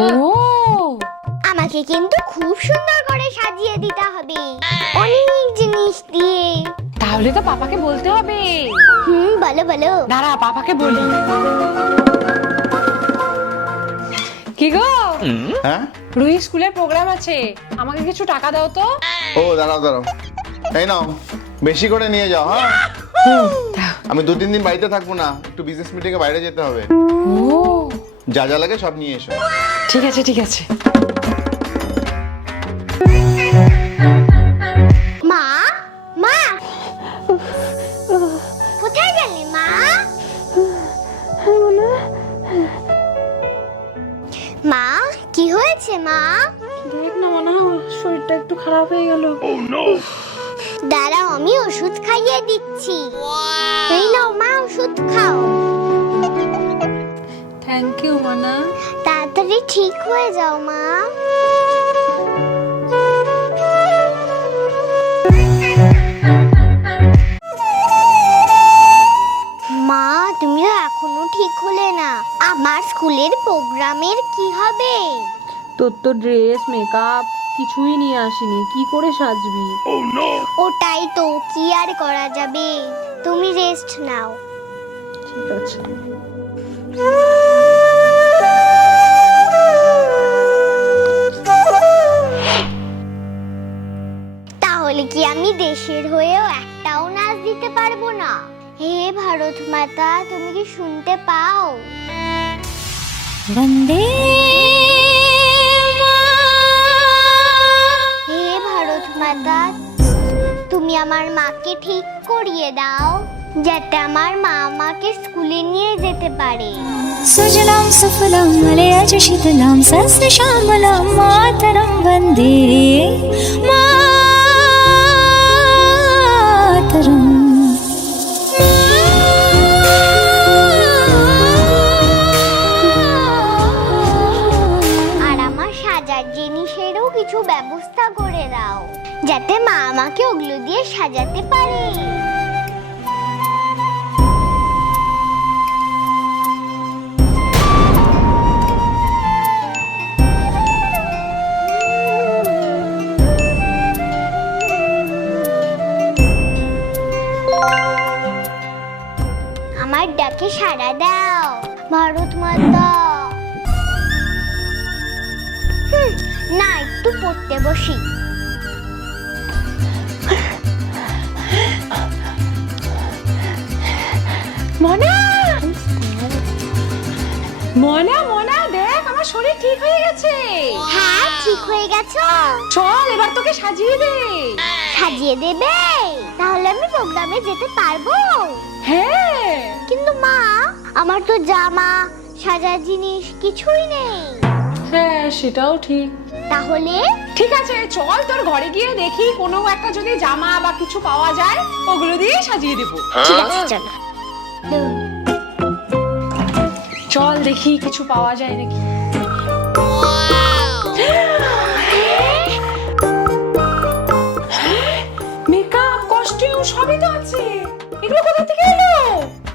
ও। আমাকে কিন্তু খুব সুন্দর করে সাজিয়ে দিতে হবে। অনেক জিনিস দিয়ে। তাহলে তো পাপাকে বলতে হবে। হুম বলো বলো। দাঁড়া পাপাকে বলি। কি গো? হ্যাঁ? রুহি স্কুলের প্রোগ্রাম আছে। আমাকে কিছু টাকা দাও তো। ও দাঁড়াও দাঁড়াও। এই নাও বেশি করে নিয়ে যাও হ্যাঁ? আমি দু তিন দিন বাড়িতে থাকব না একটু বিজনেস মিটিং এ বাইরে যেতে হবে। ও। যা যা লাগে সব নিয়ে এসো। ঠিক আছে ঠিক আছে। মা মা। কোথায় গেলে মা? মা কি হয়েছে মা? দেখ না মনে হয় শরীরটা একটু খারাপ হয়ে গেল। দাঁড়াও আমি ওষুধ খাইয়ে দিচ্ছি। এই নাও মা ওষুধ খাও। থ্যাংক ইউ মানা। তাড়াতাড়ি ঠিক হয়ে যাও মা। মা তুমিও এখনও ঠিক হলে না। আমার স্কুলের প্রোগ্রামের কি হবে? তোর তো ড্রেস মেকআপ কিছুই নিয়ে আসিনি। কি করে সাজবি? ওটাই তো কি আর করা যাবে? তুমি রেস্ট নাও। ঠিক আছে। তাহলে কি আমি দেশের হয়েও একটাও নাচ দিতে পারব না? হে ভারত মাতা তুমি কি শুনতে পাও? হে ভারত মাতা তুমি আমার মাকে ঠিক করিয়ে দাও যাতে আমার মা আমাকে স্কুলে নিয়ে যেতে পারে। সুজলাম সুফলাম মালয়াজ শীতলাম সস্য শ্যামলাম মাতরম বন্দে সাজাতে পারে। আমার ডাকে সাড়া দাও ভারত মাতা। না একটু পড়তে বসি। মনা! মনা মনা দেখ আমার শরীর ঠিক হয়ে গেছে। হ্যাঁ ঠিক হয়ে গেছো। চল এবার তোকে সাজিয়ে দে। সাজিয়ে দেবে? তাহলে আমি প্রোগ্রামে যেতে পারব। হ্যাঁ। কিন্তু মা আমার তো জামা সাজার জিনিস কিছুই নেই। হ্যাঁ সেটাও ঠিক। তাহলে? ঠিক আছে চল তোর ঘরে গিয়ে দেখি কোনো একটা যদি জামা বা কিছু পাওয়া যায় ওগুলো দিয়ে সাজিয়ে দেবো। ঠিক আছে চলো। চল দেখি কিছু পাওয়া যায় নাকি? মেকআপ কস্টিউম সবই তো আছে। এগুলো কোথা থেকে এলো?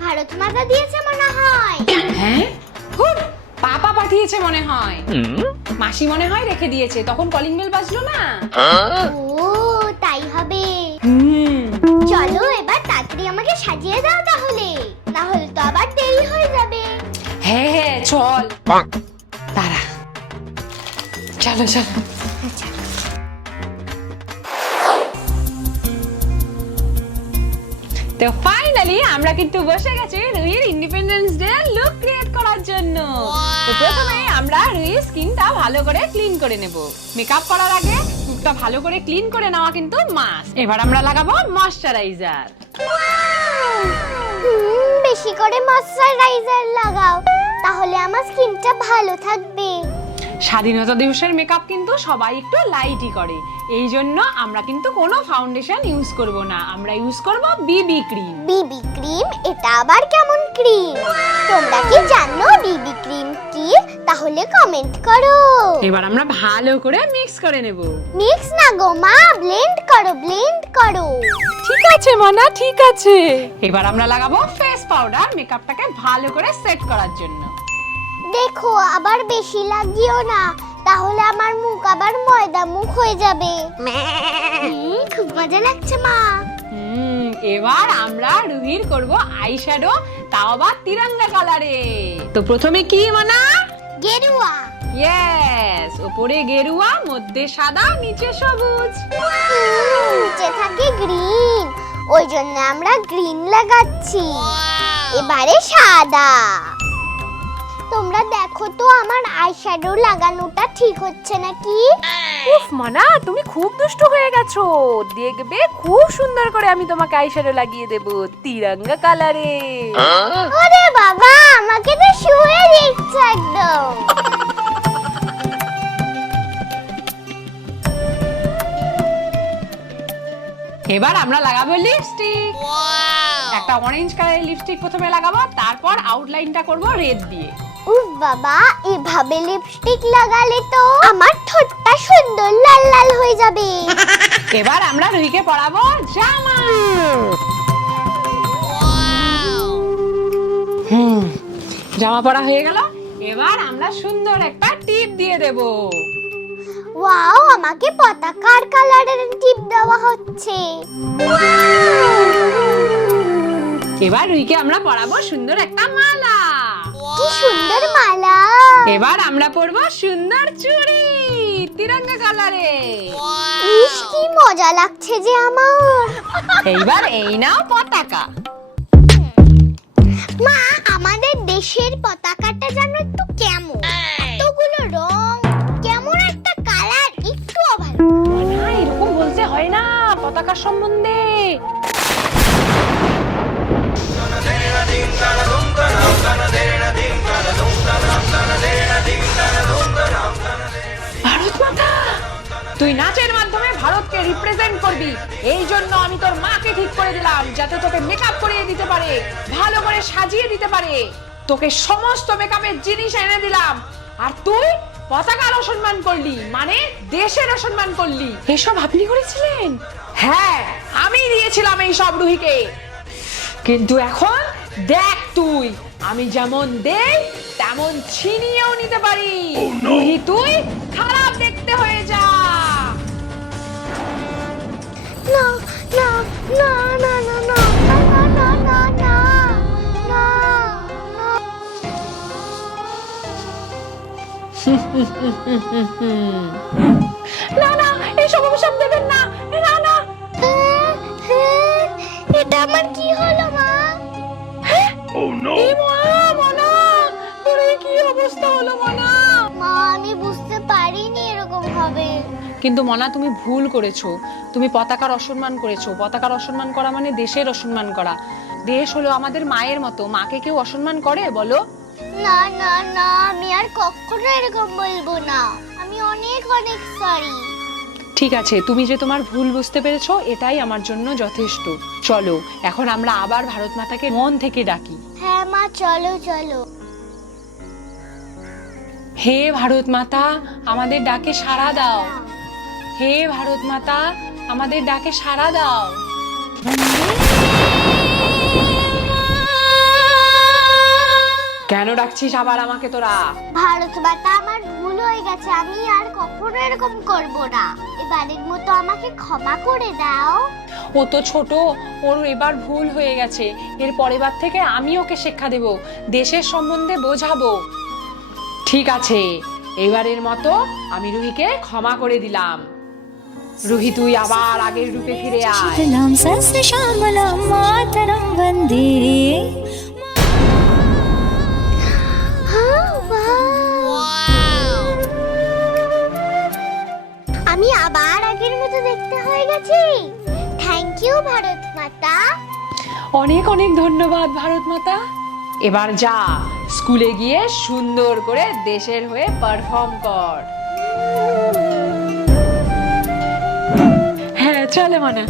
ভারত মাতা দিয়েছে মনে হয়। হ্যাঁ? পাপা পাঠিয়েছে মনে হয়। মাসি মনে হয় রেখে দিয়েছে তখন কলিং বেল বাজলো না? ও তাই হবে। চলো এবার তাড়াতাড়ি আমাকে সাজিয়ে দাও হ্যাঁ হ্যাঁ চল দাঁড়া। চলো চলো। তো ফাইনালি আমরা কিন্তু বসে গেছি রুহির ইন্ডিপেন্ডেন্স ডে লুক ক্রিয়েট করার জন্য। তো প্রথমে আমরা রুহির স্কিনটা ভালো করে ক্লিন করে নেব। মেকআপ করার আগে মুখটা ভালো করে ক্লিন করে নেওয়া কিন্তু মাস্ট এবার আমরা লাগাবো ময়শ্চারাইজার বেশি করে ময়শ্চারাইজার লাগাও। তাহলে আমার স্কিনটা ভালো থাকবে। স্বাধীনতা দিবসের মেকআপ কিন্তু সবাই একটু লাইটই করে। এই জন্য আমরা কিন্তু কোনো ফাউন্ডেশন ইউজ করব না। আমরা ইউজ করব বিবি ক্রিম বিবি ক্রিম এটা আবার কেমন ক্রিম তোমরা কি জানো বিবি ক্রিম কি? তাহলে কমেন্ট করো। এবার আমরা ভালো করে মিক্স করে নেব। মিক্স না গো মা ব্লেন্ড করো ব্লেন্ড করো। ঠিক আছে মানা ঠিক আছে। এবার আমরা লাগাবো ফেস পাউডার মেকআপটাকে ভালো করে সেট করার জন্য। দেখো আবার বেশি লাগিও না। তাহলে আমার মুখ আবার ময়দা মুখ হয়ে যাবে। খুব মজা লাগছে মা। হুম এবার আমরা রুহির করব আইশ্যাডো তাও আবার তিরঙ্গা কালারে। তো প্রথমে কি মানা? গেরুয়া। ইয়েস উপরে গেরুয়া মধ্যে সাদা নিচে সবুজ। নিচে থাকে গ্রিন। ওই জন্য আমরা গ্রিন লাগাচ্ছি। এবারে সাদা। তোমরা দেখো তো আমার আইশ্যাডো লাগানোটা ঠিক হচ্ছে নাকি? উফ মানা তুমি খুব দুষ্ট হয়ে গেছো। দেখবে খুব সুন্দর করে আমি তোমাকে আইশ্যাডো লাগিয়ে দেব তিরঙ্গা কালারে ওরে বাবা আমাকে তো শুয়ে দিচ্ছে একদম। এবার আমরা লাগাবো লিপস্টিক একটা অরেঞ্জ কালারের লিপস্টিক প্রথমে লাগাবো তারপর আউটলাইনটা করব রেড দিয়ে। উফ বাবা এভাবে লিপস্টিক লাগালে তো আমার ঠোঁটটা সুন্দর লাল লাল হয়ে যাবে। এবার আমরা রুহিকে পরাবো জামা। হুম জামা পরা হয়ে গেল। এবার আমরা সুন্দর একটা টিপ দিয়ে দেব। ওয়াও আমাকে পতাকার কালারের টিপ দেওয়া হচ্ছে। এবার রুহিকে আমরা পরাবো সুন্দর একটা মালা। কি সুন্দর মালা। এবার আমরা পরবো সুন্দর চুড়ি তিরঙ্গা কালারে। ইস কি মজা লাগছে যে আমার। এইবার এই নাও পতাকা। মা আমাদের দেশের পতাকাটা যেন একটু কেমন? এতগুলো রং কেমন একটা কালার একটু ভালো। না এরকম বলতে হয় না পতাকার সম্বন্ধে। তুই নাচের মাধ্যমে ভারতকে রিপ্রেজেন্ট করবি। এই জন্য আমি তোর মাকে ঠিক করে দিলাম যাতে তোকে মেকআপ করিয়ে দিতে পারে ভালো করে সাজিয়ে দিতে পারে। তোকে সমস্ত মেকআপের জিনিস এনে দিলাম। আর তুই পতাকার অসম্মান করলি মানে দেশের অসম্মান করলি। এসব আপনি করেছিলেন? হ্যাঁ আমি দিয়েছিলাম এই সব রুহিকে। কিন্তু এখন দেখ তুই আমি যেমন দেই তেমন ছিনিয়েও নিতে পারি। রুহি তুই খারাপ দেখতে হয়ে না না এইসব অভিশাপ দেবেন না। না না। এটা আমার কি হলো মা? এ মা, মনা, তোর কি অবস্থা হলো মনা? মা আমি বুঝতে পারিনি এরকম হবে কিন্তু মনা তুমি ভুল করেছ। তুমি পতাকার অসম্মান করেছ। পতাকার অসম্মান করা মানে দেশের অসম্মান করা। দেশ হলো আমাদের মায়ের মতো। মাকে কেউ অসম্মান করে বলো? না না না আমি আর কখনো এরকম বলব না। আমি অনেক অনেক সরি ঠিক আছে তুমি যে তোমার ভুল বুঝতে পেরেছ এটাই আমার জন্য যথেষ্ট। চলো এখন আমরা আবার ভারত মাতাকে মন থেকে ডাকি। হ্যাঁ মা চলো চলো। হে ভারত মাতা আমাদের ডাকে সাড়া দাও। হে ভারত মাতা আমাদের ডাকে সাড়া দাও। কেন ডাকছিস আবার আমাকে তোরা? ভারত মাতা আমার ভুল হয়ে গেছে আমি আর কখনো এরকম করব না। এবারের মতো আমাকে ক্ষমা করে দাও। ও তো ছোট ওর এবার ভুল হয়ে গেছে। এর পরেরবার থেকে আমি ওকে শিক্ষা দেব দেশের সম্বন্ধে বোঝাবো। ঠিক আছে এবারের মতো আমি রুহিকে ক্ষমা করে দিলাম। রুহি তুই আবার আগের রূপে ফিরে আয়। শ্যামলাম মাতরম বন্দী অনেক অনেক ধন্যবাদ ভারত মাতা এবার যা, স্কুলে গিয়ে সুন্দর করে দেশের হয়ে পারফর্ম কর। হ্যাঁ চলে মানা।